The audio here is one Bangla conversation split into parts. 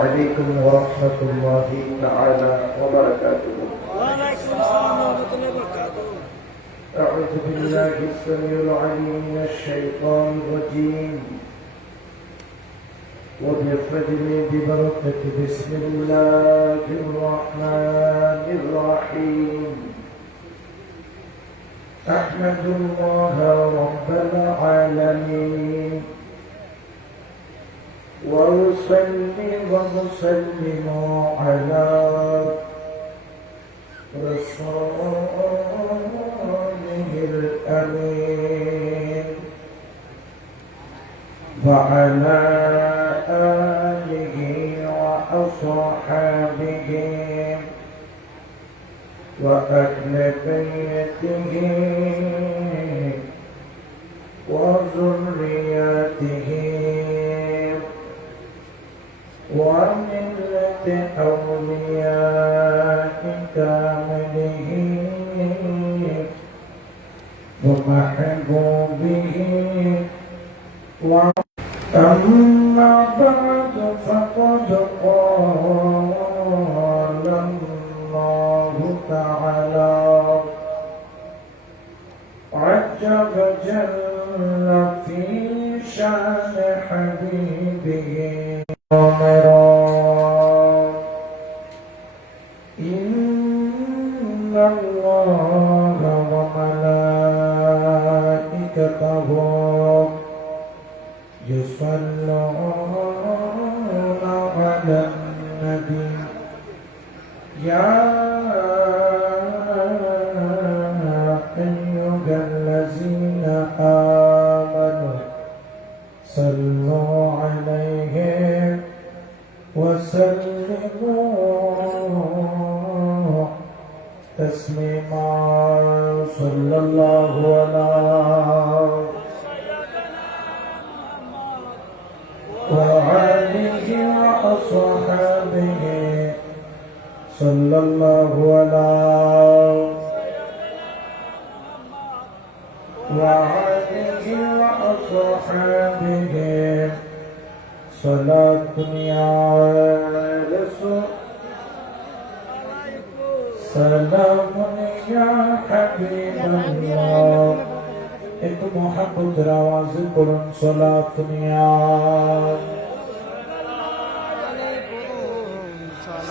عليكم ورحمة الله تعالى وبركاته. وعليكم السلام ورحمة الله وبركاته. أعوذ بالله السميع العليم من الشيطان الرجيم وبفضل ببركة بسم الله الرحمن الرحيم. أحمد الله رب العالمين وأصلي وأسلم على رسوله الأمين وعلى آله وأصحابه وأهل بيته وذريته وملة أولياء كاملين ومحبوبه أما بعد فقد قال الله تعالى عز وجل في شأن حبيبه إن الله وملائكته يصلون على النبي يا أيها الذين آمنوا صلوا عليه وسلموا تسليما صلى الله على وآله وأصحابه صلى الله على وآله وأصحابه صلاة يا رسول سلام يا حبيب الله एक मोहब्बत आवाज कुरान सलात निया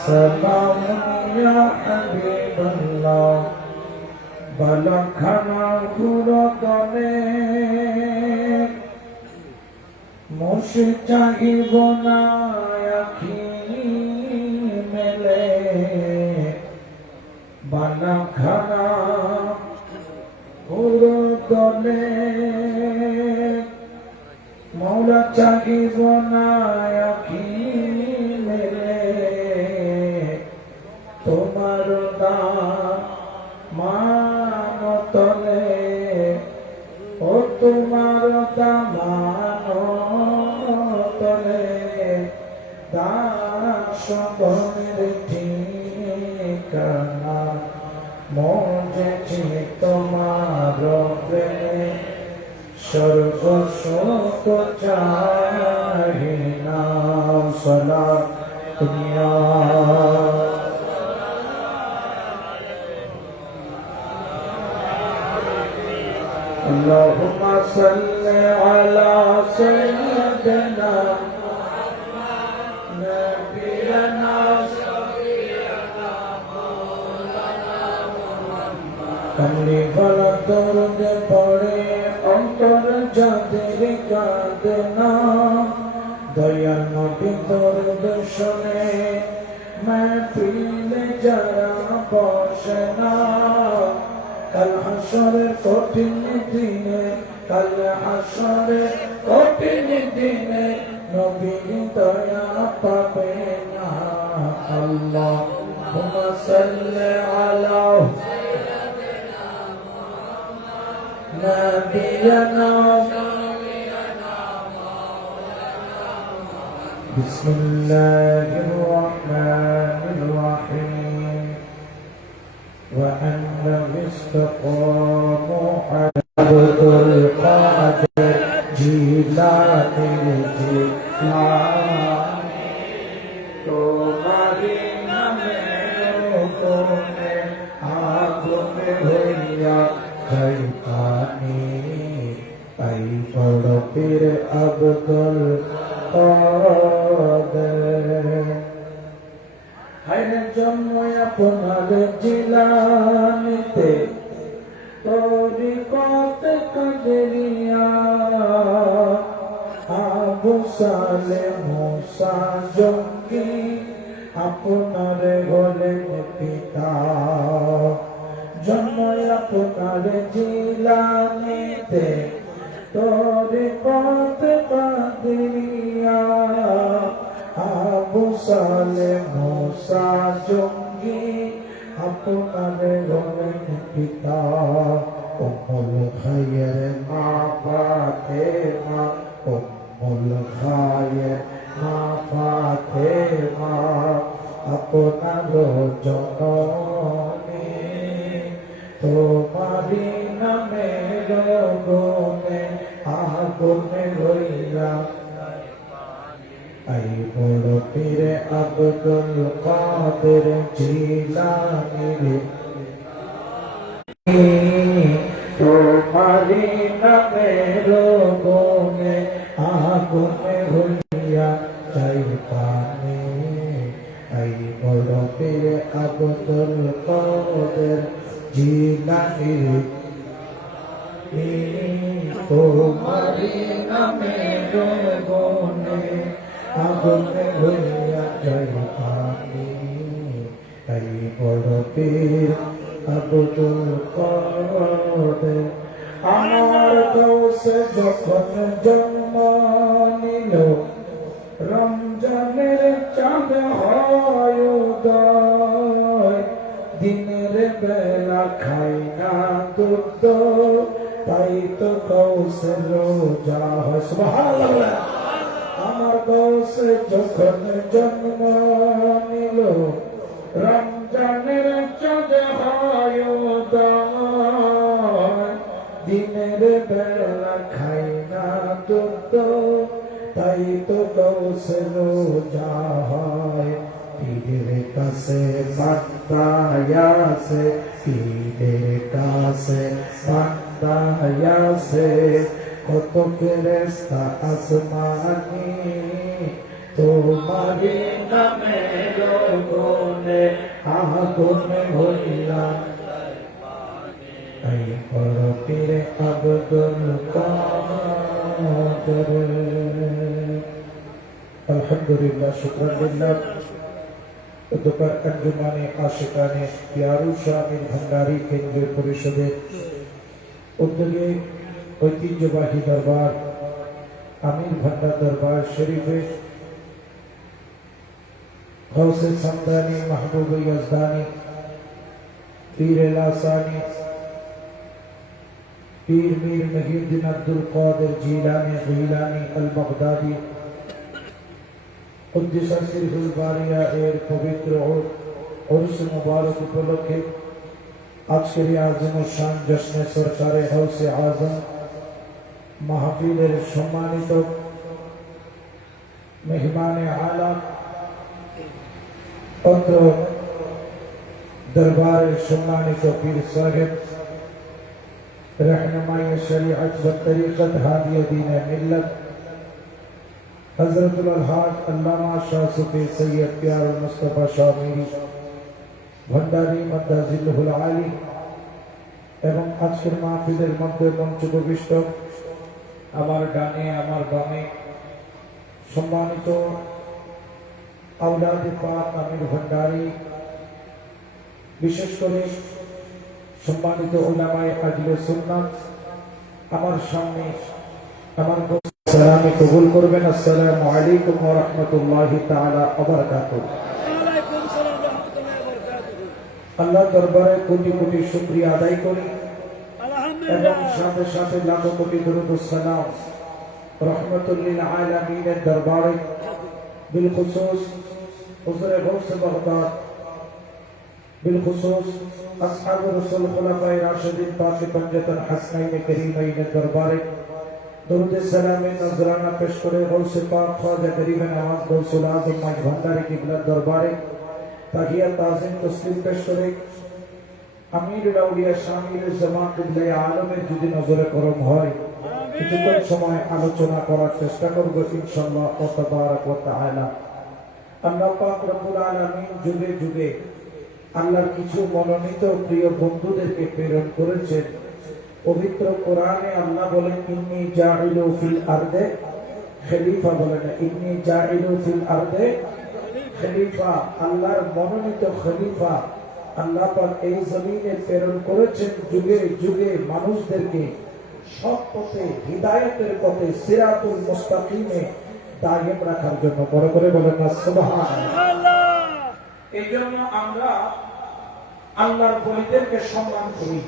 सलाम या हबीब अल्लाह बलखना गुरदने मुझे चाहिए ना आँखी मेले बलखना गुरदने मौला चाहिए ना आँखी मेले तुम्हारो दामान तले ओ तुम्हारो दामान तले दास ठिकाना मुझे तुम्हारो प्रेमे स्वर्ग सुख चाहिना सला दुनिया اللهم صل على سيدنا نبينا شفيعنا مولانا محمد कमली वाला दर्द पड़े अंतर जादेर कांदना दया नबी दर्द सुने मैं पीले जरा बसना कल हशरे कठिन दिने कल हशरे कठिन दिने नबी दया पावे ना अल्लाहुम्म सल्ली अला नबीना बिस्मिल्लाहिर रहमानिर रहीम وأن استقاموا على عبد القادر جيلاني الجيلاني আপনার জিলানিতে তরিকত কাদেরিয়া আবু সালে মুসা জঙ্গি আপনার হলেন পিতা জন্ম আপনার জিলানিতে তরিকত কাদেরিয়া আবু সালে মুসা জঙ্গি আপনার হলেন পিতা উম্মুল খায়ের মা ফাতেমা উম্মুল খায়ের মা ফাতেমা আপনার জননী তোমারি নামের গুণে আগুনে হইয়া আই বড় পীরে আব্দুল কাদের জিলানী রে তোমারি নামের গুণে আগুনে হইয়া যাই পানি আই বড় পীরে আব্দুল কাদের জিলানী রে তোমারি নামের গুণে আগুনে হইয়া যাই পানি আই বড় পীর আব্দুল কাদের আমার দোষে যখন জন্ম নিল রমজানের চাঁদ হয় উদয় দিনের বেলা খাই না দুধ তাই তো কৌশে রোজা হয় সুবহানাল্লাহ আমার দোষে যখন জন্ম নিল রমজানের চাঁদ হয় উদয় দিনের বেলা খাই না দুধ তাই তো কৌশে রোজা হয় পীরের কাছে বান্দায়াছে পীরের কাছে বান্দায়াছে কত ফেরেশতা আসমানি তোমারি নামের গুণে আগুনে হইয়া আই বড় পীরে আব্দুল কাদের আলহামদুলিল্লাহ শুকরানিল্লাহ উদ্যোপার আঞ্জুমানে আশিকানে পিয়ারু স্বামীর ভান্ডারী কেন্দ্রীয় পরিষদের উদ্যোগে ঐতিহ্যবাহী দরবার আমির ভান্ডার দরবার শরীফে গৌসে সামদানি মাহবুব ইয়াজদানি পীর লাসানি পীর মীর মহিউদ্দিন আব্দুল কাদের জিলানী গিলানী আল বাগদাদি কুদ্দিস সিরহুল বারিয়া এর পবিত্র উরস মুবারক উপলক্ষে আজকের এই আযম শান জশ্নে সরকারে গৌসে আযম মাহফিলের সম্মানিত মেহমানে আলা অত্র দরবারের সম্মানিত পীর সাহেব रहनुमाई शरीअत व तरीक़त हादी दीन मिल्लत हज़रतुल अलहाज अल्लामा शाह सूफी सैयद प्यार मुस्तफ़ा शाह मीरी भंडारी मद्दाजिल्लुहुल आली एवं आजकेर महफिलेर मध्य मंच उपविष्ट आमार डाने आमार बामे सम्मानित औलादे पाक आमिर भंडारी विशेष करे সম্মানিত উলামায়ে আহলে সুন্নাত আমার সামনে আমার সালামে কবুল করবেন। আসসালামু আলাইকুম ওয়া রাহমাতুল্লাহি তাআলা ওয়া বারাকাতুহু। ওয়ালাইকুম সালাম ওয়া রাহমাতুল্লাহি ওয়া বারাকাতুহু। আল্লাহ দরবারে কোটি কোটি শুকরিয়া আদায় করি আলহামদুলিল্লাহ এবং সাথে সাথে লাখ কোটি দরুদ ও সালাম রহমাতুল লিল আলামিনের দরবারে বিল খুসুস হুজুরে গৌস বাগদাদ بالخصوص أصحاب رسول خلفاء راشدين طاقة حسنين كريمين الدربار درود السلام نظرانا پیش کرے غوث پاک خواجہ غریب نواز غوث العظم مائی بھنڈاری قبلہ دربار تحیت تعظیم تسلیم پیش کرے امیر الاولیاء شامل জামান قبلہ আলমের যদি নজরে করম হয় কিছুক্ষণ সময় আলোচনা করার চেষ্টা করব ইনশাআল্লাহ তাবারাক ওয়া তাআলা। আল্লাহ পাক রব্বুল আলামিন যুগে যুগে আল্লাহর কিছু মনোনীত প্রিয় বন্ধুদেরকে প্রেরণ করেছেন। পবিত্র কোরআনে আল্লাহ বলেন ইন্নী জাইলু ফিল আরদে খলিফা, বলেন ইন্নী জাইলু ফিল আরদে খলিফা। আল্লাহর মনোনীত খলিফা আল্লাহ পাক এই জমিনে প্রেরণ করেছেন যুগে যুগে মানুষদেরকে সৎ পথে, হিদায়াতের পথে, সিরাতুল মুস্তাকিমে দায়েম রাখার জন্য। বড় করে বলেন না সুবহানাল্লাহ। এই জন্য আমরা আল্লাহর বলিদেরকে সম্মান করি।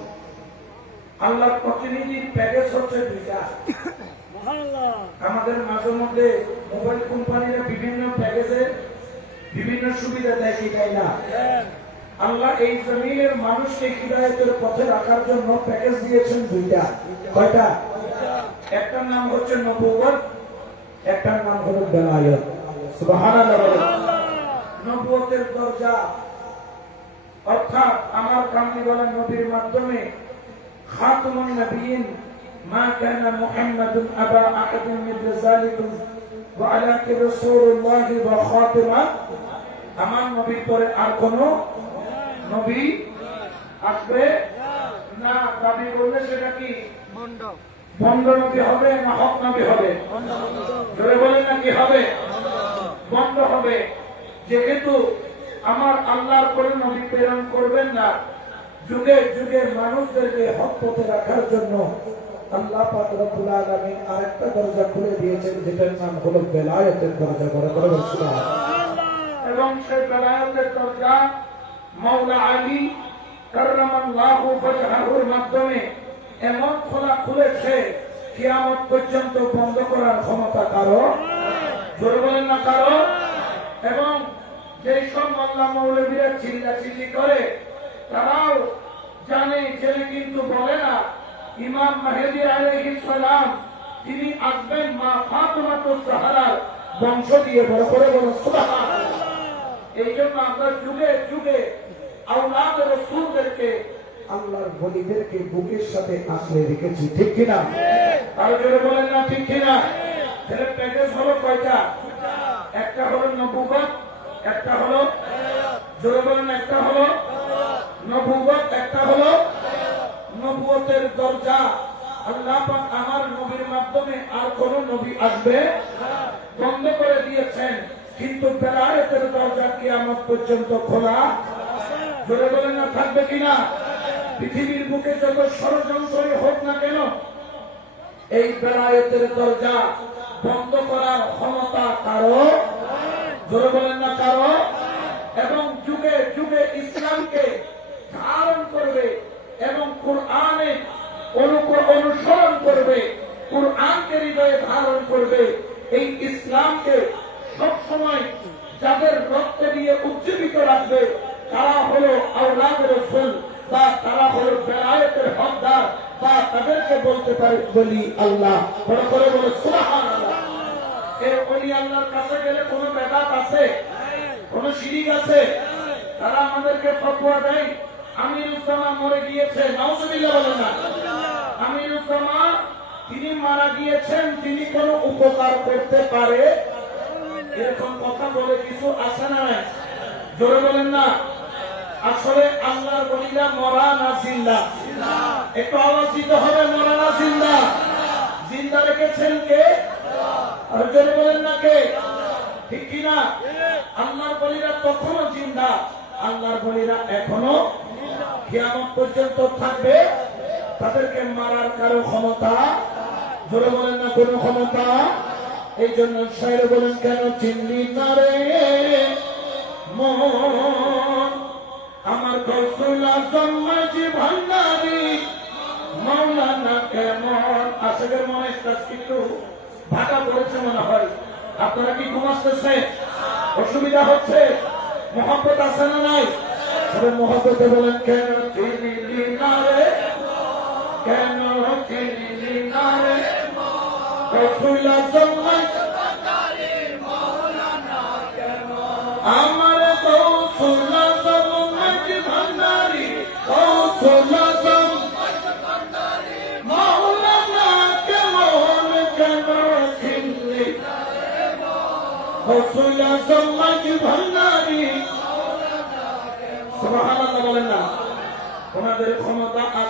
আল্লাহর প্রতিনিধির প্যাকেজ হচ্ছে দুইটা। আমাদের মাঝে মধ্যে মোবাইল কোম্পানিরা বিভিন্ন প্যাকেজে বিভিন্ন সুবিধা দেয় কি দেয় না? আল্লাহ এই জমিনের মানুষকে হিদায়াতের পথে রাখার জন্য প্যাকেজ দিয়েছেন দুইটা। কয়টা? একটার নাম হচ্ছে নবুয়ত, একটার নাম হলো বেলায়েত। সুবহানাল্লাহ। নবুয়তের দরজা অর্থাৎ আমার কামলিওয়ালা নবীর মাধ্যমে খাতুমুন নবিয়্যিন মা কানা মুহাম্মাদুন আবা আহাদিন মিন রিজালিকুম ওয়া আলাকি রাসূলুল্লাহি ওয়া খাতিমা। আমার নবীর পরে আর কোন নবী আসবে না। দাবি করলে সেটা কি বন্ধ নবী হবে না হক নবী হবে? জোরে বলেন না কি হবে? বন্ধ হবে। যেহেতু আমার আল্লাহর কোন নবী প্রেরণ করবেন না, যুগে যুগে মানুষদেরকে হক পথে রাখার জন্য আল্লাহ পাক রব্বুল আলামিন আরেকটা দরজা খুলে দিয়েছেন, যেটার নাম হলো বেলায়েতের দরজা। বড় করে বলুন সুবহানাল্লাহ। এবং সেই বেলায়েতের দরজা মাওলা আলী কাররামাল্লাহু ওয়াজহাহুর মাধ্যমে এমন খোলা খুলেছে, কিয়ামত পর্যন্ত বন্ধ করার ক্ষমতা কারো? জোরে বলেন না কারো? এবং যেই সব মোল্লা মৌলবীরা চিল্লাচিল্লি করে, তারাও জানে, জেনে কিন্তু বলে না ইমাম মাহদী আলাইহিস সালাম তিনি আসবেন মা ফাতিমাতুজ জাহরার বংশ দিয়ে। বড় করে বলুন সুবহানাল্লাহ। এই জন্য আমরা যুগে যুগে আওলাদ রাসূলদেরকে, আল্লাহর ওলিদেরকে বুকের সাথে আঁকড়ে রেখেছি। ঠিক কিনা? আর জোরে বলেন না ঠিক কিনা? তাহলে প্যাকেজ হলো কয়টা? একটা হলো নবুয়ত, একটা হলো, জোরে বলেন, একটা হলো নবুয়ত, একটা হলো নবুয়তের দরজা। আল্লাহ পাক আমার নবীর মাধ্যমে আর কোন নবী আসবে বন্ধ করে দিয়েছেন, কিন্তু বেলায়েতের দরজা কিয়ামত পর্যন্ত খোলা। জোরে বলেন না থাকবে কিনা? পৃথিবীর বুকে যত ষড়যন্ত্রই হোক না কেন, এই বেলায়েতের দরজা বন্ধ করার ক্ষমতা কারো? জোরে বলেন না কারো? এবং যুগে যুগে ইসলামকে ধারণ করবে এবং কোরআনে অনুসরণ করবে, কোরআনকে হৃদয়ে ধারণ করবে। এই ইসলামকে সবসময় যাদের রক্তে দিয়ে উজ্জীবিত রাখবে, তারা হলো আওলাদ রাসূল, বা তারা হলো বেলায়েতের হকদার, বা তাদেরকে বলতে পারি বলি আল্লাহ। বড় করে বলে সুবহানাল্লাহ। এই ওলি আল্লাহর কাছে গেলে কোনো বেদাত আছে? কোন শিরিক আছে? তারা আমাদেরকে ফতোয়া দেয় আমিরুজ্জামা মরে গিয়েছে, নাউজুবিল্লাহ বলেন না। আমিরুজ্জামা তিনি মারা গিয়েছেন, তিনি কোন উপকার করতে পারে? এরকম কথা বলে কিছু আছে না? জোরে বলেন না। আসলে আল্লাহর ওলিরা মরা না জিন্দা? একটু আওয়াজ দিতে হবে, মরা না জিন্দা? জিন্দা রেখেছেন কে? আর জোরে বলেন না কে? ঠিক কিনা? আল্লাহর ওলিরা তখনও জিন্দা, আল্লাহর ওলিরা এখনো কিয়ামত পর্যন্ত থাকবে। তাদেরকে মারার কারো ক্ষমতা? জোরে বলেন না কোনো ক্ষমতা। এই জন্য শায়র বলেন কেন চিনলি না রে মন আমার গৌসুল আজম মাঝি ভান্ডারী মাওলানা কেমন। আশেকের মনে কিন্তু ভাটা পড়েছে মনে হয়। আপনারা কি ঘুমাচ্ছে? অসুবিধা হচ্ছে? মহব্বত আছে না নাই? মহব্বতে বলেন কেন চিনলি না রে, কেন চিনলি না রে গৌসুল আজম মাঝি আমার গৌসুল আজম মাঝি ভান্ডারী, গৌসুল আজম মাওলানা কেমন, কেন চিনলি গৌসুল আজম মাঝি ভান্ডারী। সুবহানাল্লাহ।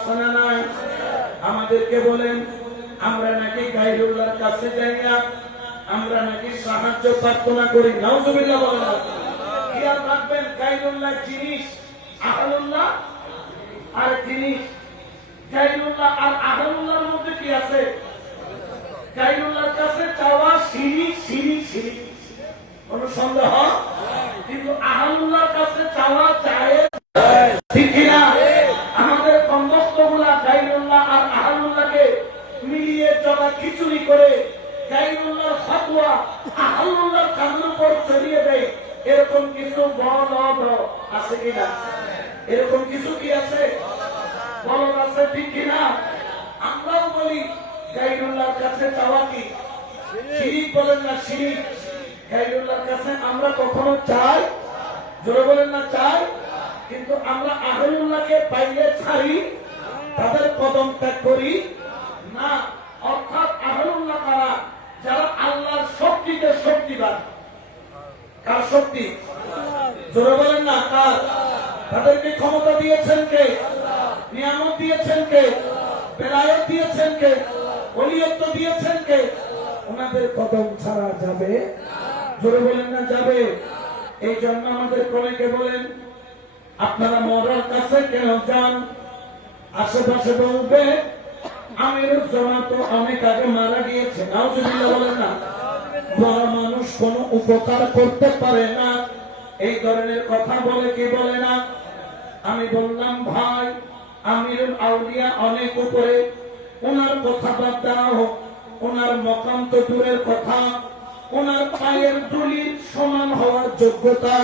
আছে না নাই? আমাদেরকে বলেন আমরা নাকি গায়রুল্লাহর কাছে যাই না, আমরা নাকি সাহায্য প্রার্থনা করি। নাউজুবিল্লাহ বলেন। খেয়াল রাখবেন, গায়রুল্লাহ জিনিস, আহলুল্লাহ আর জিনিস। গায়রুল্লাহ আর আহলুল্লাহর মধ্যে কি আছে? গায়রুল্লাহর কাছে চাওয়া শিরিক, শিরিক, শিরিক, কোনো সন্দেহ। কিন্তু আহলুল্লাহর কাছে চাওয়া জায়েজ, ঠিক কিনা? আমাদের কমবক্তগুলা গায়রুল্লাহ আর আহলুল্লাহকে মিলিয়ে চলা খিচুড়ি করে গায়রুল্লাহর ফতোয়া আহলুল্লাহর কানের উপর চড়িয়ে দেয়। এরকম কিছু বড় আছে কিনা? এরকম কিছু কি আছে? বড় আছে, ঠিক কিনা? আমরাও বলি গায়রুল্লাহর কাছে চাওয়া কি শিরিক, বলেন না শিরিক। গায়রুল্লাহর কাছে আমরা কখনো চাই, জোরে বলেন না চাই, কিন্তু আমরা আহলুল্লাহকে পাইলে ছাড়ি, তাদের কদম ত্যাগ করি না। অর্থাৎ আহলুল্লাহ কারা? যারা আল্লাহর শক্তিতে শক্তিবান। কার শক্তি? জোরে বলেন না কার? তাদেরকে ক্ষমতা দিয়েছেন কে? নিয়ামত দিয়েছেন কে? বেলায়েত দিয়েছেন কে? ওলিয়ত্ব দিয়েছেন কে? ওনাদের কদম ছাড়া যাবে? জোরে বলেন না যাবে? এই জন্য আমাদের অনেকে বলেন আপনারা মরার কাছে কেন যান? আশেপাশে বলবে আমিরুজ্জামান তো অনেক আগে মারা গিয়েছে। নাউজুবিল্লাহ বলেন না। মরা মানুষ কোন উপকার করতে পারে না, এই ধরনের কথা বলে কি বলে না? আমি বললাম ভাই, আমিরুল আউলিয়া অনেক উপরে, ওনার কথা বাদ দেওয়া হোক, ওনার মকাম তো দূরের কথা, ওনার পায়ের ধুলির সমান হওয়ার যোগ্যতা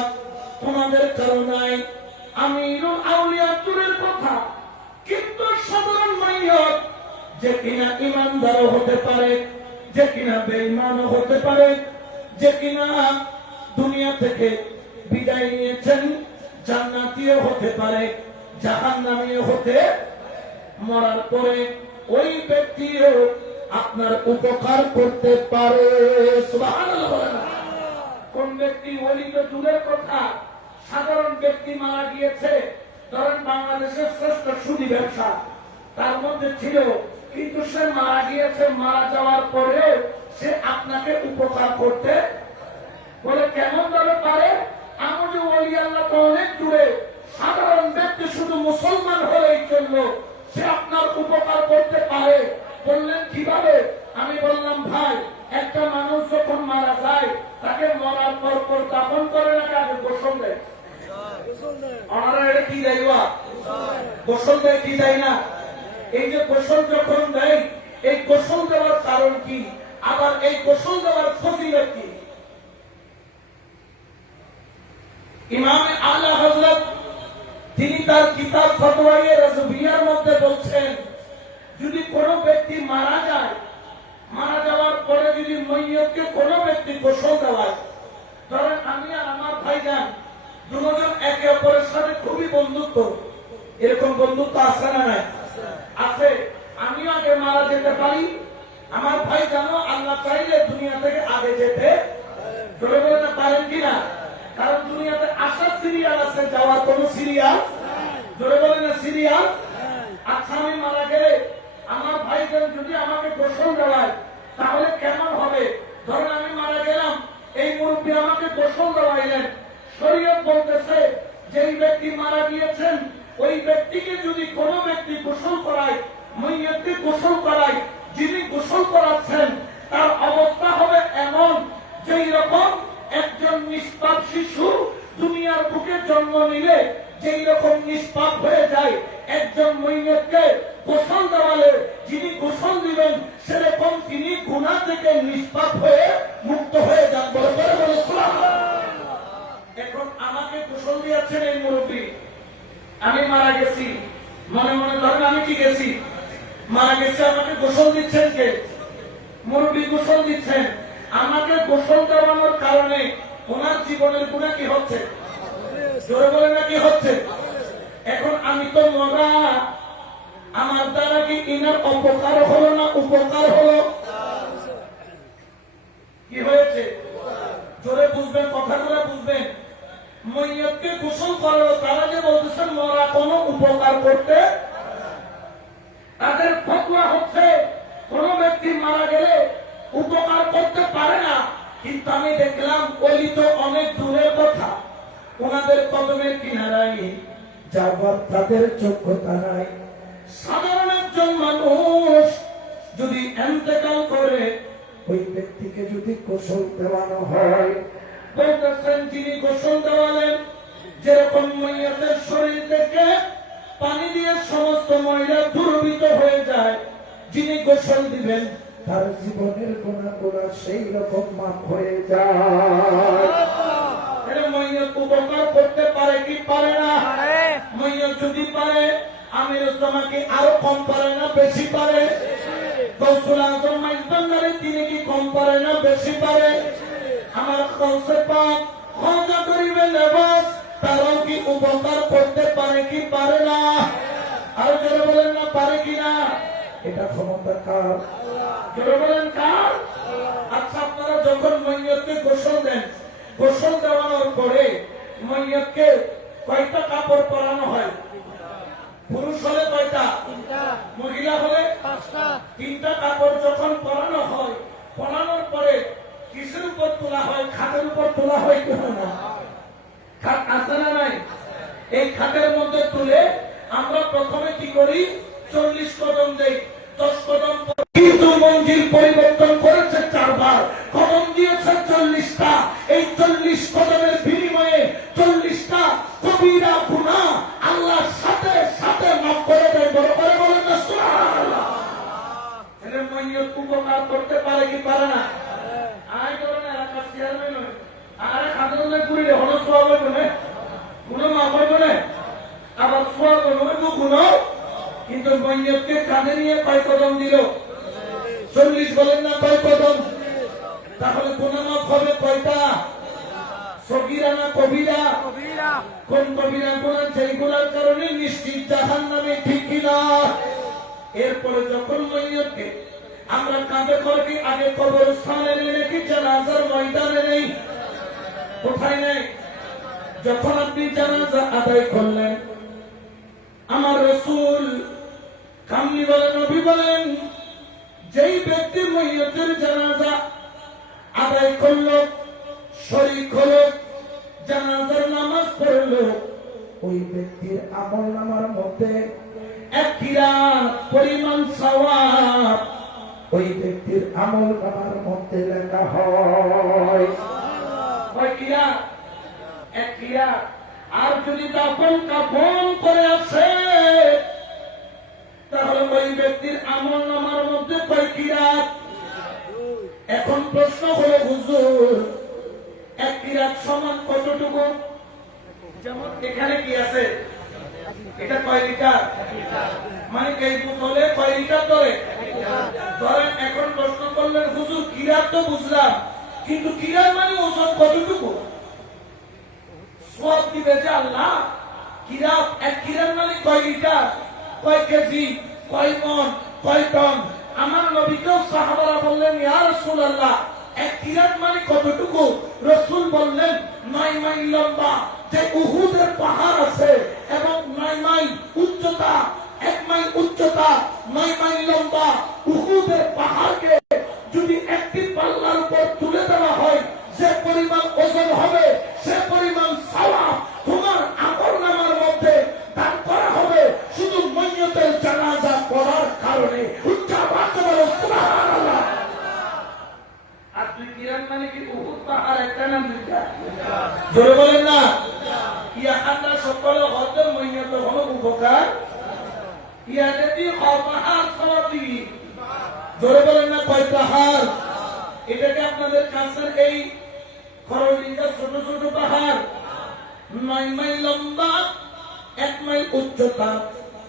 তোমাদের কারো নাই। আমিরুল আউলিয়া দূরের কথা, কিন্তু সাধারণ মাইয়ত যে কিনা ইমানদারও হতে পারে, যে কিনা বেঈমানও হতে পারে, যে কিনা দুনিয়া থেকে বিদায় নিয়েছেন, জান্নাতীয় হতে পারে, জাহান্নামীয় হতে, মরার পরে ওই ব্যক্তিও আপনার উপকার করতে পারে। সুবহানাল্লাহ বলেন। কোন ব্যক্তি? ওলি তো দূরের কথা, সাধারণ ব্যক্তি মারা গিয়েছে, ধরেন বাংলাদেশের শ্রেষ্ঠ সুদী ব্যবসা তার মধ্যে ছিল, কিন্তু সে মারা গিয়েছে, মারা যাওয়ার পরে সে আপনাকে উপকার করতে বলে কেমন ভাবে পারে? আমি যে ওলি আল্লাহ তো অনেক দূরে, সাধারণ ব্যক্তি শুধু মুসলমান হলেই চললো, সে আপনার উপকার করতে পারে। বললেন কিভাবে? আমি বললাম ভাই, একটা মানুষ যখন মারা যায় তাকে মরার পর দাফন করে না, আগে গোসল দেয়। ওনারা এটা কি দেয়? গোসল দেয় কি দেয় না? এই যে গোসল যখন দেয়, এই গোসল দেওয়ার কারণ কি? আবার এই গোসল দেওয়ার ফজিলত কি? ইমাম আলা হযরত তিনি তার কিতাব ফতোয়ায়ে রাজবিয়ার মধ্যে বলছেন, যদি কোনো ব্যক্তি মারা যায়, মারা যাওয়ার পরে যদি মইয়তকে কোনো ব্যক্তি গোসল দেওয়ায়, ধরেন আমি আর আমার ভাইজান দুজন একে অপরের সাথে খুবই বন্ধুত্ব, এরকম বন্ধুত্ব আছে না নাই? আছে। আমিও আগে মারা যেতে পারি, আমার ভাই জানো আল্লাহ চাইলে দুনিয়া থেকে আগে যেতে চলে বলতে পারেন কিনা? কারণ দুনিয়াতে আসার সিরিয়াল আছে, যাওয়ার কোন সিরিয়াল ধরে বলে না সিরিয়াল। আচ্ছা আমি মারা গেলে আমার ভাইজান যদি আমাকে গোসল দেওয়ায় তাহলে কেমন হবে? ধরেন আমি মারা গেলাম, এই মুরব্বী আমাকে গোসল দেওয়াইলেন, শরীয়ত বলতেছে যেই ব্যক্তি মারা গিয়েছেন ওই ব্যক্তিকে যদি কোনো ব্যক্তি গোসল করায়, মইয়তকে গোসল করায়, যিনি গোসল করাচ্ছেন তার অবস্থা হবে এমন যেই রকম একজন নিষ্পাপ শিশু দুনিয়ার বুকে জন্ম নিলে যেই রকম নিষ্পাপ হয়ে যায়, একজন মইয়তকে গোসল দেওয়ালে যিনি গোসল দিবেন সেরকম তিনি গুনাহ থেকে নিষ্পাপ হয়ে মুক্ত হয়ে যান। এখন আমাকে গোসল দিয়েছেন এই মুরব্বী, আমি মারা গেছি, মনে মনে ধরেন আমি কি গেছি, মারা গেছে, আমাকে গোসল দিচ্ছেন কে? মুরব্বী গোসল দিচ্ছেন। আমাকে গোসল দেওয়ানোর কারণে ওনার জীবনের গুণা কি হচ্ছে? জোরে বলে না কি হচ্ছে? এখন আমি তো মরা, আমার দ্বারা কি ইনার অপকার হলো না উপকার হলো? কি হয়েছে? জোরে বুঝবেন, কথাগুলো বুঝবেন। মইয়তকে গোসল করলো, তারা যে বলতেছেন মরা কোনো উপকার করতে, তাদের ফতোয়া হচ্ছে কোন ব্যক্তি মারা গেলে উপকার করতে পারে না, কিন্তু আমি দেখলাম ওই তো অনেক দূরের কথা, ওনাদের কদমের কিনারায় যাবার তাদের যোগ্যতা নাই। সাধারণ একজন মানুষ যদি ইন্তেকাল করে ওই ব্যক্তিকে যদি গোসল দেওয়ানো হয়, বলতেছেন যিনি গোসল দেওয়ালেন, যেরকম ময়ূরের শরীর থেকে পানি দিয়ে সমস্ত ময়লা দূরীভূত হয়ে যায়, যিনি গোসল দিবেন তার জীবনের গুণাগুলো সেই রকম মাপ হয়ে যায়। ময়ূর উপকার করতে পারে কি পারে না? ময়ূর যদি পারে, আমির তোমাকে আরো কম পারে না বেশি পারে? গৌসুল আজম মাইজবান্ডারে তিনি কি কম পারে না বেশি পারে? আমার কৌশে পাক ক্ষমা করিবেন লেবাস, তারাও কি উপকার করতে পারে কি পারে না? আর জোরে বলেন না পারে কিনা? এটা ক্ষমতা কার? জোরে বলেন কার? আচ্ছা, আপনারা যখন ময়ূরকে গোসল দেন, গোসল দেওয়ানোর পরে ময়ূরকে কয়টা কাপড় পরানো হয়? পুরুষ হলে কয়টা? মহিলা হলে তিনটা কাপড় যখন পরানো হয়, পরানোর পরে কিসের উপর তোলা হয়? খাটের উপর তোলা হয় কি হয় না? খাট আছে না নাই? এই খাটের মধ্যে তুলে আমরা প্রথমে কি করি? 40 কদম দেই, 10 কদম, কিন্তু মঞ্জিল পরিবর্তন করেছে 4 বার, কদম দিয়েছে 40টা। এই 40 কদমের বিনিময়ে 40টা কবিরা গুনাহ আল্লাহর সাথে সাথে মাফ করে দেয়। বড় করে বলেন না সুবহানাল্লাহ। এর ময়ূর উপকার করতে পারে কি পারে না? আয় করেন এলাকার চেয়ারম্যান হয়ে আর খাদরলে ঘুরে হলো সোয়া বলবে না, কোনো মাফ হবে না, আবার সোয়া বলবে কোনো, কিন্তু ময়ূরকে কাঁধে নিয়ে কয় কদম দিল? 40 বলেন না কয় কদম? তাহলে গুনাহ মাফ হবে কয়টা? সগীরা না কবিরা? কোন কবিরা গুনাহ? যেই গুনার কারণে নিশ্চিত জাহান্নামে, ঠিক কিনা? এরপরে যখন ময়ূরকে আমরা কাঁধে করে কি আগে কবরস্থানে নেই নাকি জানাজার ময়দানে নেই? কোথায় নেই? যখন আপনি জানাজা আদায় করলেন, আমার রাসূল কামলি বলেন, নবী বলেন, যেই ব্যক্তি ময়ূরের জানাজা আদায় করলো, শরীক হলো, জানাজার নামাজ পড়লো, ওই ব্যক্তির আমল নামার মধ্যে 1 কিরাত পরিমাণ সওয়াব ওই ব্যক্তির আমল নামার মধ্যে লেখা হয়। কয় কিরাত? 1 কিরাত। আর যদি দাফন কাফন করে আছে, তাহলে ওই ব্যক্তির আমল নামার মধ্যে কয় কিরাত? এখন প্রশ্ন হলো, হুজুর 1 কিরাত সমান কতটুকু? যেমন এখানে কি আছে? এটা কয় লিটার? মানে এই বোতলে কয় লিটার ধরে? ধরেন এখন প্রশ্ন করলেন, হুজুর কিরাত তো বুঝলাম, কিন্তু কিরাত মানে ওজন কতটুকু? সব দিবে যে আল্লাহ। কিরাত, 1 কিরাত মানে কয় লিটার, কয় কেজি, কয় মন, কয় টন? আমার নবীকেও সাহাবারা বললেন, ইয়া রাসূলুল্লাহ 1 কিরাত মানে কতটুকু? রাসূল বললেন 9 মাইল লম্বা যে উহুদের পাহাড় আছে এবং 9 মাইল উচ্চতা, 1 মাইল উচ্চতা, 9 মাইল লম্বা উহুদের পাহাড়কে যদি একটি পাল্লার উপর তুলে দেওয়া হয়, যে পরিমাণ ওজন হবে, সে পরিমাণ সওয়াব তোমার আমলনামার মধ্যে দান করা হবে, শুধু ময়্যতের জানাজা পড়ার কারণে। উচ্চ আওয়াজে বলো সুবহানাল্লাহ। আর তুই কিরাত মানে কি? উহুদ পাহাড় একটা না দুইটা? জোরে বলেন না। ইয়া আল্লাহ সকলে হতে ময়্যত হলো উপকার, ইয়া যদি পাহাড় সওয়াব দিবি। জোরে বলেন না কয় পাহাড়? এটাকে আপনাদের কাছের এই খরলিকা ছোট ছোট পাহাড়, 9 মাইল লম্বা, 1 মাইল উচ্চতা,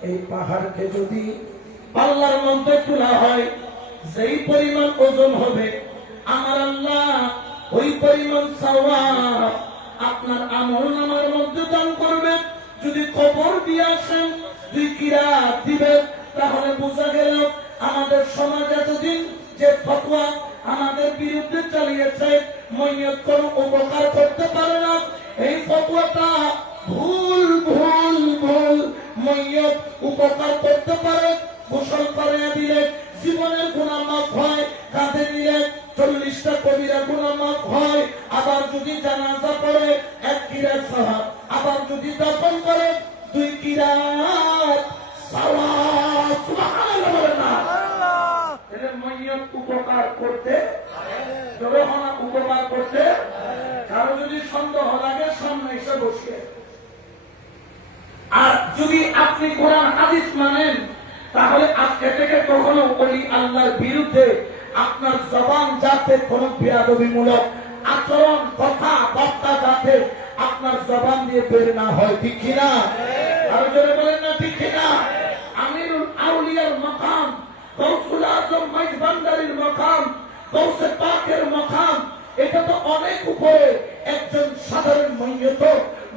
এই পাহাড়কে যদি পাল্লার মধ্যে তোলা হয়, যেই পরিমাণ ওজন হবে, আমার আল্লাহ ওই পরিমাণ সওয়াব আপনার আমলনামার মধ্যে দান করবে। যদি কবর দিয়ে আসেন 2 কিরাত দিবেন, তাহলে বোঝা গেল আমাদের সমাজ এতদিন যে ফতোয়া আমাদের বিরুদ্ধে চালিয়েছে, ময়্যত কোনো উপকার করতে পারে না, এই ফতোয়াটা ভুল ভুল ভুল। ময়্যত উপকার করতে পারে গোসল করে দিলে জীবনের গুনাহ মাফ হয়, কাঁধে নিলে 40টা কবিরা গুনাহ মাফ হয়। আবার যদি জানাজা পড়ে 1 কিরাত সওয়াব, আবার যদি দাফন করে 2 কিরাত সওয়াব। সুবহানাল্লাহ বলেন না? এর মাইয়াত উপকার করতে, যখন উপকার করতে, কারো যদি সন্দেহ লাগে সামনে এসে বসে। আর যদি আপনি কোরআন হাদিস মানেন, তাহলে আজকে থেকে কখনো ওলি আল্লাহর বিরুদ্ধে আপনার জবান যাতে কোনো বেয়াদবিমূলক আচরণ, কথা বার্তা যাতে আপনার জবান দিয়ে বের না হয়, ঠিক কিনা? আরো জোরে বলেন না, ঠিক কিনা? আমিরুল আউলিয়ার মাকাম, গৌসুল আজম মাইজবান্ডারির মাকাম, গৌসে পাকের মাকাম, এটা তো অনেক উপরে। একজন সাধারণ মাইয়ত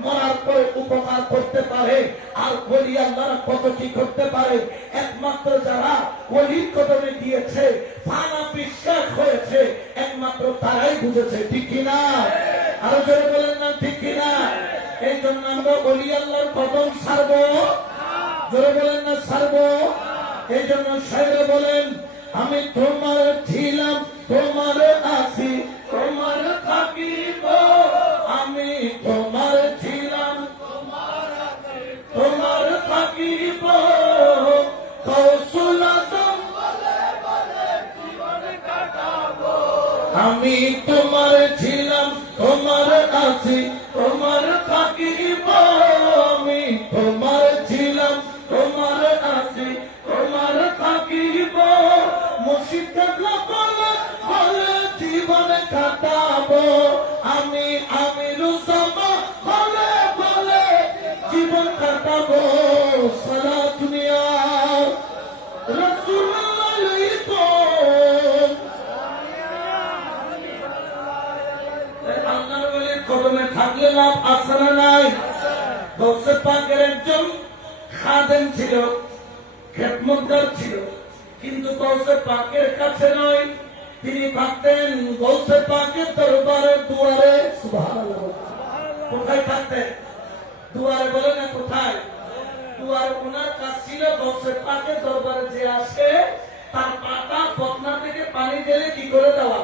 মরার পরে উপকার করতে পারে, আর ওলি আল্লাহরা কত কি করতে পারে একমাত্র যারা ওলির কদমে গিয়েছে, ফানা বিশ্বাস হয়েছে, একমাত্র তারাই বুঝেছে, ঠিক কিনা? আরো জোরে বলেন না, ঠিক কিনা? এই জন্য আমরা ওলি আল্লাহর কদম ছাড়বো, জোরে বলেন না, ছাড়বো। এই জন্য শায়রে বলেন, আমি তোমার ছিলাম, তোমার আছি, তোমার থাকিব, আমি তোমার ছিলাম, তোমার থাকিব, গৌসুল আজম আমি তোমার ছিলাম, তোমার আছি, তোমার থাকিব, আমি তোমার ছিলাম, তোমার আছি, তোমার থাকিব, মুর্শিদ বলে জীবন কাটাবো, আমি রুসামা বলে বলে জীবন কাটাবো, সারা দুনিয়া রাসূলুল্লাহ আলাইকুম। আল্লাহর ওলির কদমে থাকলে লাভ আছে না নাই? গৌসে পাকের একজন খাদেম ছিল, খেদমতগার ছিল, কিন্তু গৌসে পাকের কাছে নয়, তিনি থাকতেন গৌসে পাকের দরবারের দুয়ারে। সুবহানাল্লাহ। কোথায় থাকতেন? দুয়ারে। বলে না কোথায়? দুয়ার। ওনার কাজ ছিল গৌসে পাকের দরবারে যে আসে তার পাটা বদনা থেকে পানি ঢেলে কি করে দেওয়া,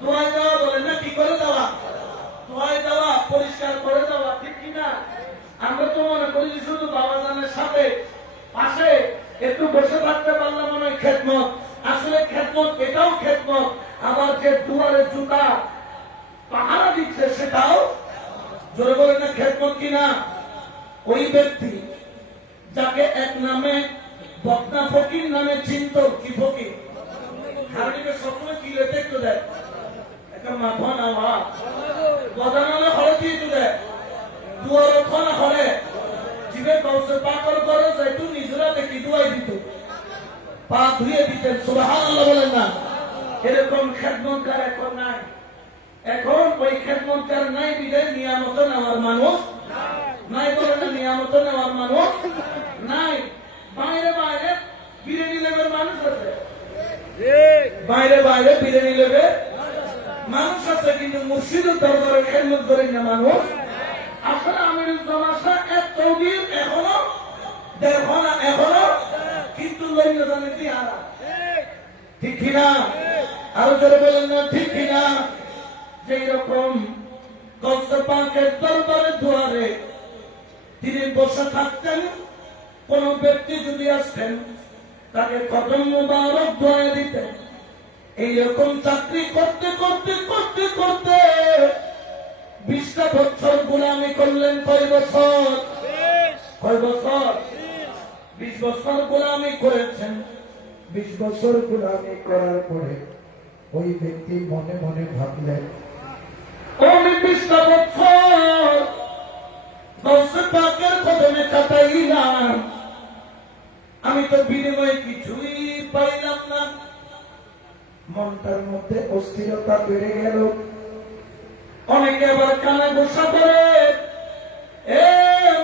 ধোয়ায় দেওয়া। বলে না, কি করে দেওয়া? ধোয়ায় দেওয়া, পরিষ্কার করে দেওয়া, ঠিক কিনা? আমরা তো মনে করি শুধু বাবাজানের সাথে পাশে একটু বসে থাকতে পারলাম মনে হয় খেদমত। আসলে খেদমত, এটাও খেদমত। আবার যে দুয়ারে জুতা পাহারা দিচ্ছে সেটাও, জোরে বলে না, খেদমত কিনা? ওই ব্যক্তি যাকে এক নামে বকনা ফকির নামে চিনত, কি ফকির? খারণীকে সবসময় কি লেতে একটু দেয়, একটা মাথা নেওয়া গদানালে হলে কি একটু দেয়, দুয়ার খানা হলে জিবে গৌসে পাকর করে যাইতো, নিজেরা দেখি দুয়াই দিত, পা ধুয়ে দিতেন। সুবহানাল্লাহ বলেন না? এরকম খেদমতগার এখন নাই। এখন ওই খেদমতগার নাই, বিদায় নিয়ামত নেওয়ার মানুষ নাই। বলে না, নিয়ামত নেওয়ার মানুষ নাই। বাইরে বাইরে বিরিয়ানি লেবের মানুষ আছে, বাইরে বাইরে বিরিয়ানি লেবে মানুষ আছে, কিন্তু মুর্শিদের দরবারে খেদমত করেন না মানুষ। আসলে আমিরুল জামাশা এক তৌহিদ এখনো দেখো না, এখনো কিন্তু লইয়া জানে কি হারা, ঠিক কিনা? আরো জোরে বলেন না, ঠিক কিনা? যেই রকম গৌসে পাকের দরবারে দুয়ারে তিনি বসে থাকতেন, কোন ব্যক্তি যদি আসতেন তাকে কদম মুবারক ধোয়া দিতেন। এইরকম চাকরি করতে করতে করতে করতে 20টা বছর গোলামি করলেন। কয় বছর? কয় বছর? 20 বছর গোলামি করেছেন। 20 বছর গোলামি করার পরে ওই ব্যক্তি মনে মনে ভাবলেন, আমি 20টা বছর গৌসে পাকের কদমে কাটাইলাম, আমি তো বিনিময়ে কিছুই পাইলাম না। মনটার মধ্যে অস্থিরতা বেড়ে গেল। অনেকে আবার কানে বসা করে, এ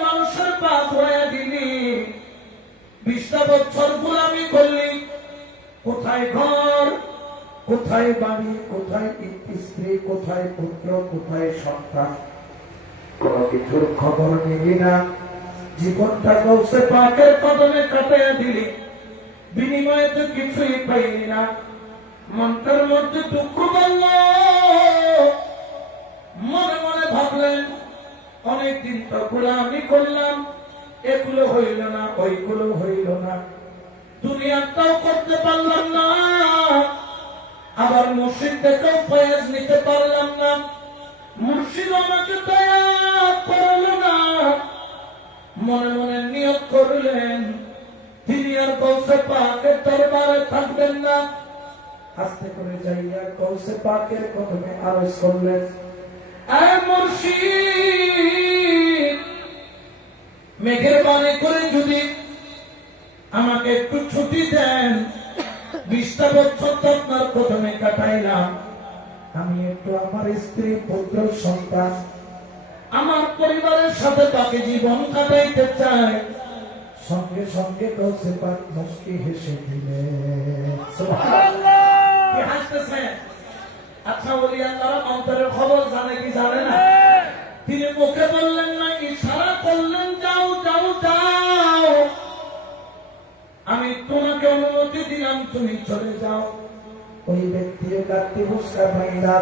মানুষের পা ধোয়া দিলি, 20টা বছর গোলামি করলি, কোথায় ঘর, কোথায় বাড়ি, কোথায় স্ত্রী, কোথায় পুত্র, কোথায় সন্তান, কোন কিছুর খবর নিবি না। জীবনটা গৌসে পাকের কদমে কাটাইয়া দিলি, বিনিময়ে তো কিছুই পাইনি না। মনটার মধ্যে দুঃখ বলল, মনে মনে ভাবলেন অনেকদিন তো গোলামি করলাম, এগুলো হইল না, ওইগুলো হইল না, দুনিয়াটাও করতে পারলাম না, আবার মুর্শিদ থেকেও ফয়েজ নিতে পারলাম না, মুর্শিদ আমাকে দয়া করল না। মনে মনে নিয়ত করলেন তিনি আর গৌসে পাকের দরবারে থাকবেন না। আস্তে করে যাইয়া গৌসে পাকের কদমে আরজ করলেন, আয় মুর্শিদ, মেহেরবানি করে যদি আমাকে একটু ছুটি দেন, 20টা বছর তো আপনার কদমে কাটাইলাম, আমি একটু আমার স্ত্রী পুত্র সন্তান আমার পরিবারের সাথে বাকি জীবন কাটাইতে চাই। সঙ্গে সঙ্গে গৌসে পাক মুস্কি হেসে দিলেন। কি হাসতেছেন? আচ্ছা বলি, আল্লাহ অন্তরের খবর জানে কি জানে না? তিনি মুখে বললেন না, ইশারা করলেন, যাও যাও যাও, আমি তোমাকে অনুমতি দিলাম, তুমি চলে যাও। ওই ব্যক্তির গাত্তি মুস্কা ভাইরা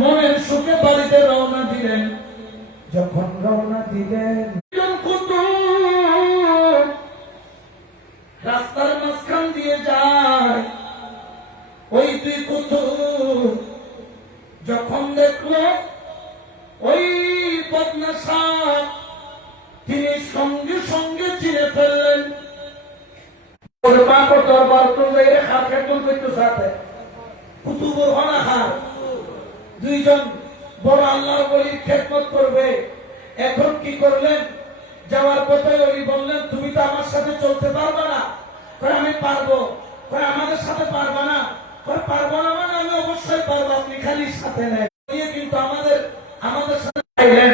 মনের সুখে বাড়িতে রওনা দিলেন। যখন রওনা দিলেন, রাস্তার মাঝখান দিয়ে যায়, ওই দুই কুতুব যখন দেখলো ওই বদনা সাপ, তিনি সঙ্গে সঙ্গে চিনে ফেললেন। দরবার তুলবে খাতে তুলবে তো সাথে কুতুবুর অনাহার দুইজন বড় আল্লাহর বলির খেদমত করবে। এখন কি করলেন? যাওয়ার পথে ওই বললেন, তুমি তো আমার সাথে চলতে পারবে না। কয় আমি পারবো। কয় আমাদের সাথে পারবে না। কয় পারবো না মানে আমি অবশ্যই পারবো, আপনি খালি সাথে নেন। কিন্তু আমাদের সাথে খাইলেন,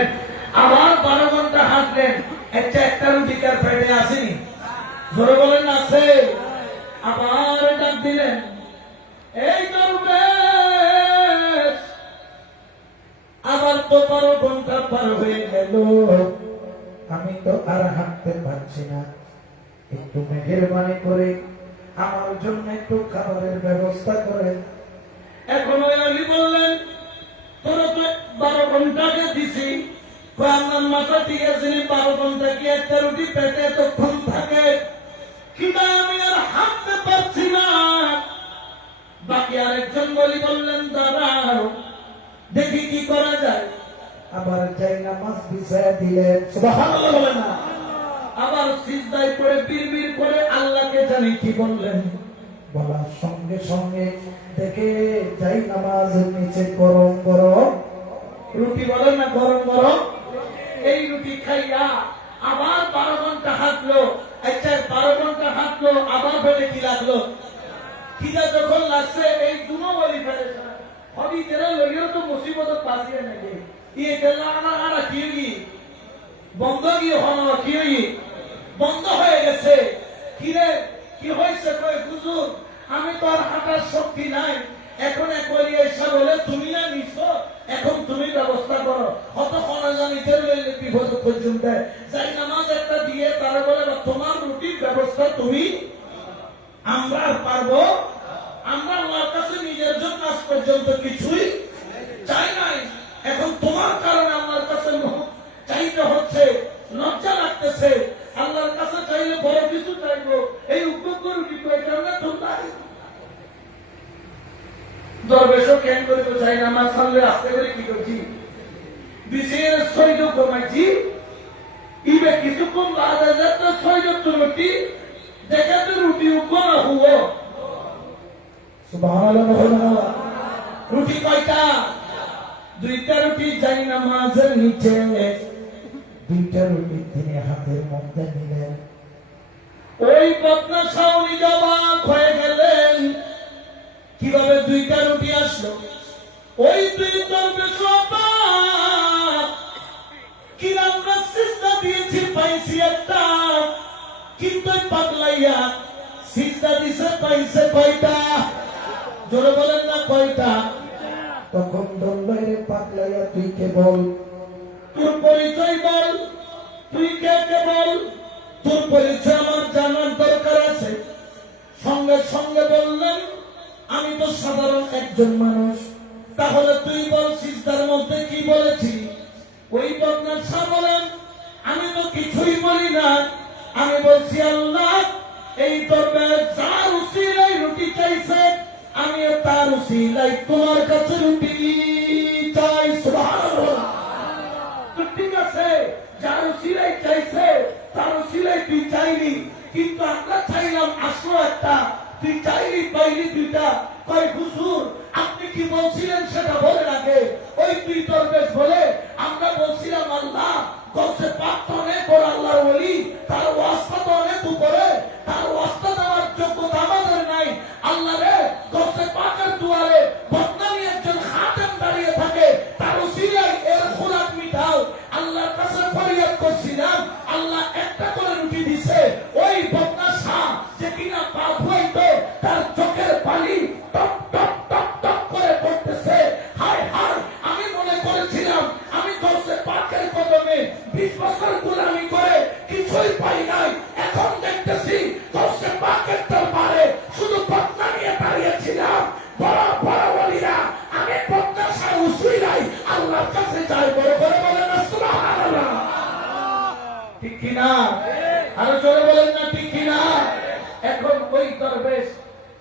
আবার 12 ঘন্টা হাঁটলেন, একটা রুটি কার পেটে আসেনি? জোরে বলেন আছে। আবার ডাক দিলেন, এই দরবেশ, আবার তো 12 ঘন্টা পার হয়ে গেল, আমি তো আর হাঁটতে পারছি না, একটু মেহেরবানি করে আমার জন্য একটু খাবারের ব্যবস্থা করেন। এখন ওই আলী বললেন, তোরা তো 12 ঘন্টাকে দিছি, কয় আমার মাথা ঠিক আছে, 12 ঘন্টা কি একটা রুটি পেটে এতক্ষণ থাকে? কিন্তু আমি আর হাঁটতে পারছি না। বাকি আরেকজন বলি বললেন, দাঁড়াও দেখি কি করা যায়। আবার যাই নামাজ বিছায়া দিলেন। সুবহানাল্লাহ বলেন না। আবার সিজদায় করে বিড়বিড় করে আল্লাহকে জানি কি বললেন। বলার সঙ্গে সঙ্গে দেখে যাই নামাজের নিচে গরম গরম রুটি বলেন না, গরম গরম। এই রুটি খাইয়া আবার 12 ঘন্টা হাঁটলো। আচ্ছা 12 ঘন্টা হাঁটলো, আবার পেটে কি লাগলো? খিদা যখন লাগছে, এই দুনো বলি ফেলেছে হবি তেরা লইও তো মুসিবত পাজিয়ে নাকি ইয়ে তেলা আনা কি বন্ধ গিয়ে হওয়া কি বন্ধ হয়ে গেছে। কিরে কি হয়েছে? কই হুজুর, আমি তো আর হাঁটার শক্তি নাই। এখন একবারই এসে বলে, তুমি না নিছো, এখন তুমি ব্যবস্থা করো। কতক্ষণ জানি বিপদ পর্যন্ত যাই নামাজ একটা দিয়ে তারা বলে, তোমার রুটির ব্যবস্থা তুমি, আমরা আর পারবো? আমরা আমার কাছে নিজের জন্য আজ পর্যন্ত কিছুই চাই নাই, এখন তোমার কারণে আমার কাছে চাইতে হচ্ছে, লজ্জা লাগতেছে। আল্লাহর কাছে চাইলে বড় কিছু চাইবো, এই উদ্যোগ রুটি কেমন তোমরা দরবেশও কেন করে তো চাই না। আমার সামনে আসতে করে কি করছি, বিশেষ সৈন্য কমাইছি, ইবে কিছুক্ষণ বাদে যাতে সৈন্য রুটি দেখাতে রুটি উপর হুয়। সুবহানাল্লাহ। রুটি কয়টা? 2টা রুটি যাই নামাজের নিচে। 2টা রুটি তিনি হাতের মধ্যে নিলেন। ওই বদনা ছাউনি অবাক হয়ে গেলেন, কিভাবে 2টা রুটি আসলো? ওই 2 দরবেশ অবাক, কি আমরা সিজদা দিয়েছি পাইছি একটা, কিন্তু পাগলাইয়া সিজদা দিছে পাইছে কয়টা? জোরে বলেন না কয়টা? তখন দল্লাইরে পাগলাইয়া, তুই কে বল, তোর পরিচয় বল, তুই কে বল, তোর পরিচয় আমার জানার দরকার আছে। সঙ্গে বললেন, আমি তো সাধারণ একজন মানুষ। তাহলে তুই বল সিজদার মধ্যে কি বলেছি? ওই বদনার শাহ বলেন, আমি তো কিছুই বলি না। আমি বলছি, আল্লাহ, এই দরবারে যার উসিলায় রুটি চাইছে, আমি তার উসিলায় তোমার কাছে রুটি চাই। সুবহানাল্লাহ। তো ঠিক আছে, যার উসিলায় চাইছে তার উসিলায় তুই চাইলি, কিন্তু আমরা চাইলাম আসলো একটা, তুই চাইলি পাইলি দুইটা। কয় হুজুর, আপনি কি বলছিলেন সেটা বলে রাখে। ওই তুই দরবেশ বলে আমরা বলছিলাম, আল্লাহ গৌসে পাক তো অনেক বড় আল্লাহর ওলি, তার ওয়াস্তা তো অনেক উপরে, তার ওয়াস্তা দেওয়ার যোগ্যতা আমাদের নাই। আল্লাহ রে, গৌসে পাকের দুয়ারে বদনামী একজন খাদেম দাঁড়িয়ে থাকে, তার উসিলায় এর খোরাক মিটাও। আল্লাহর কাছে ফরিয়াদ করছিলাম, আল্লাহ একটা করে রুটি দিছে। ওই বদনা শাহ যে কিনা পা ধুইতো, তার চোখের পানি টপ টপ টপ টপ করে পড়তেছে। হায় হায়, আমি মনে করেছিলাম আমি গৌসে পাকের কদমে 20 বছর গোলামি করে কিছুই পাই নাই। এখন দেখতেছি গৌসে পাকের দরবারে শুধু বদনা নিয়ে দাঁড়িয়েছিলাম। বড় বড় ওলিরা আমি বদনা শাহ উসিলাই আল্লাহর কাছে যাই। বড় করে বলেন না সুবহানাল্লাহ। ঠিক কিনা? আরো জোরে বলেন না ঠিক কিনা? এখন ওই দরবেশ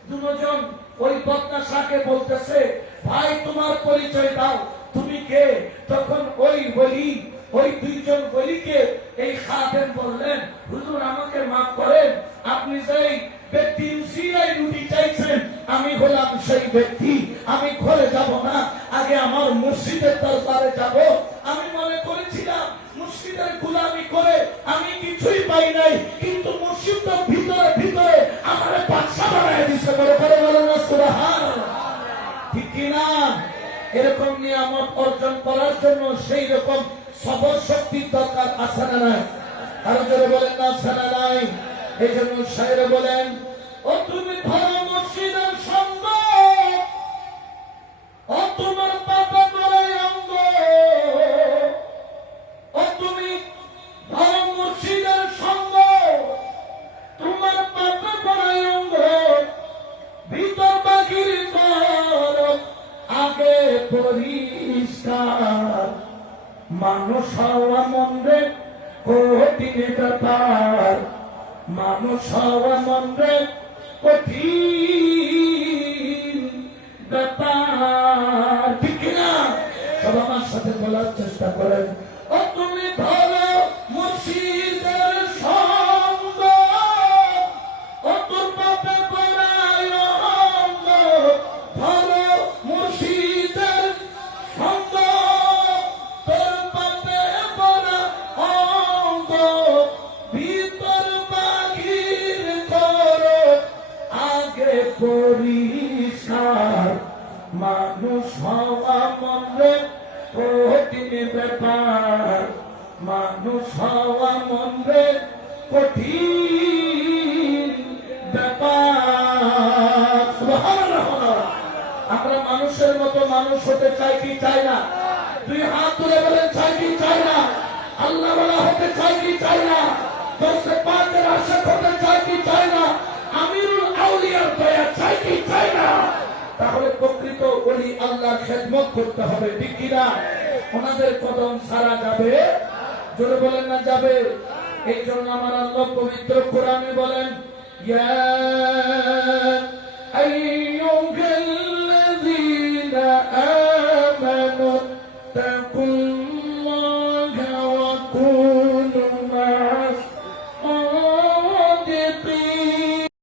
দুজন ওই বদনা শাহকে বলতেছে, ভাই তোমার পরিচয় দাও, তুমি কে? তখন ওই বলি, ওই দুইজন বলিকে এই খাদেম বললেন, হুজুর আমাকে মাফ করেন, আপনি যেই ব্যক্তি উসিলায় রুটি চাইছেন, আমি হলাম সেই ব্যক্তি। আমি ঘরে যাব না, আগে আমার মসজিদের দরবারে যাব। আমি মনে করেছিলাম মসজিদের গোলামি করে আমি কিছুই পাই নাই, কিন্তু মসজিদের ভিতরে ভিতরে আমার বাদশা বানায় দিচ্ছে। বলে করে বলেন না সুবহানাল্লাহ। ঠিক কিনা? এরকম নিয়ামত অর্জন করার জন্য সেই রকম সবর শক্তির দরকার আছে না নাই? আরো জোরে বলেন না আছে না নাই? এই জন্য শায়েরে বলেন, ও তুমি ধরো মসজিদের সঙ্গ, ও তোমার বাবা বড়াই অঙ্গ, ও তুমি ধরো মসজিদের সঙ্গ, তোমার বাবা বড়াই অঙ্গ, ভিতর বাকির কর আগে পরিষ্কার। মানুষ হওয়া মন্দের কঠিন ব্যাপার, মানুষ হওয়া মন্দের কঠিন ব্যাপার। ঠিক না? সব আমার সাথে বলার চেষ্টা করেন, ও তুমি ধরো মুর্শিদের সঙ্গ, ও তোর বাপে বড়াই অঙ্গ, ধরো মুর্শিদের সঙ্গ, তোর বাপে বড় অঙ্গ, ভিতর বাহির করো আগে পরিষ্কার। মানুষ হওয়া মনে কঠিন ব্যাপার, মানুষ হওয়া মনে কঠিন ব্যাপার। সুবহানাল্লাহ। আমরা মানুষের মতো মানুষ হতে চাই কি চাই না? দুই হাত তুলে বলেন, চাই কি চাই না? আল্লাহ ওয়ালা হতে চাই কি চাই না? গৌসে পাকের আশিক হতে চাই কি চাই না? আমিরুল আউলিয়ার দয়া চাই কি চাই না? তাহলে প্রকৃত ওলি আল্লাহর খেদমত করতে হবে। ঠিক কিনা? ওনাদের কদম ছাড়া যাবে? জোরে বলেন না যাবে? এই জন্য আমার আল্লাহ পবিত্র কোরআনে বলেন, ইয়া আইয়ুহা